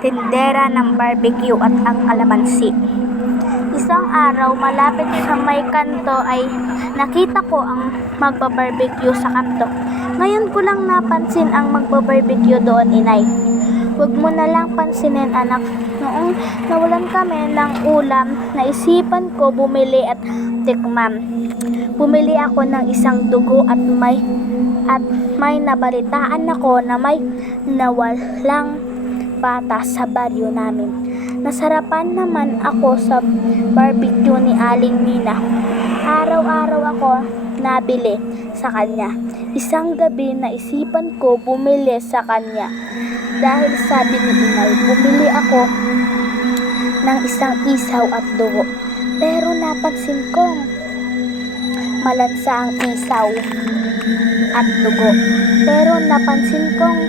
tindera ng barbecue at ang kalamansi. Isang araw malapit sa may kanto ay nakita ko ang magba-barbecue sa kanto. Ngayon ko lang napansin ang magba-barbecue doon, inay. Huwag mo na lang pansinin, anak. Noong nawalan kami ng ulam, naisipan ko bumili at tikman. Bumili ako ng isang dugo at may nabalitaan ako na may nawalang bata sa baryo namin. Nasarapan naman ako sa barbecue ni Aling Nina. Araw-araw ako nabili sa kanya. Isang gabi naisipan ko bumili sa kanya. Dahil sabi ni inay, bumili ako ng isang isaw at dugo. Pero napansin kong malansa ang isaw at dugo. Pero napansin kong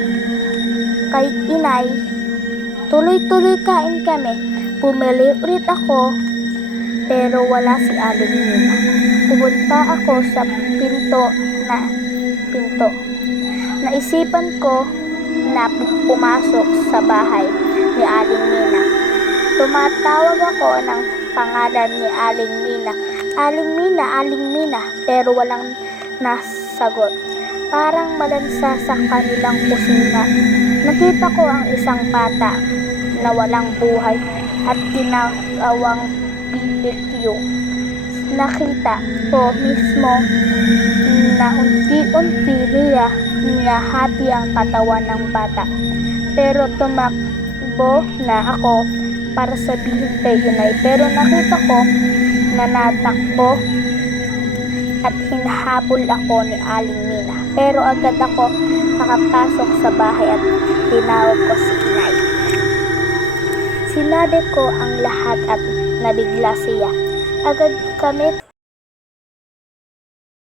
kay inay, tuloy-tuloy kain kami. Bumili ulit ako, pero wala si Aling Nina. Pumunta ako sa pinto. Naisipan ko na pumasok sa bahay ni Aling Nina. Tumatawag ako ng pangalan ni Aling Nina. Aling Nina, Aling Nina, pero walang nasagot. Parang malansa sa kanilang kusina. Nakita ko ang isang bata na walang buhay at ginagawang barbecue. Nakita ko mismo na unti-unti niyahati ang katawan ng bata. Pero tumakbo na ako para sabihin kay inay. Pero nakita ko na natakbo at hinahabol ako ni Aling Nina. Pero agad ako nakapasok sa bahay at tinawag ko si inay. Sinabi ko ang lahat at nabigla siya. Agad kami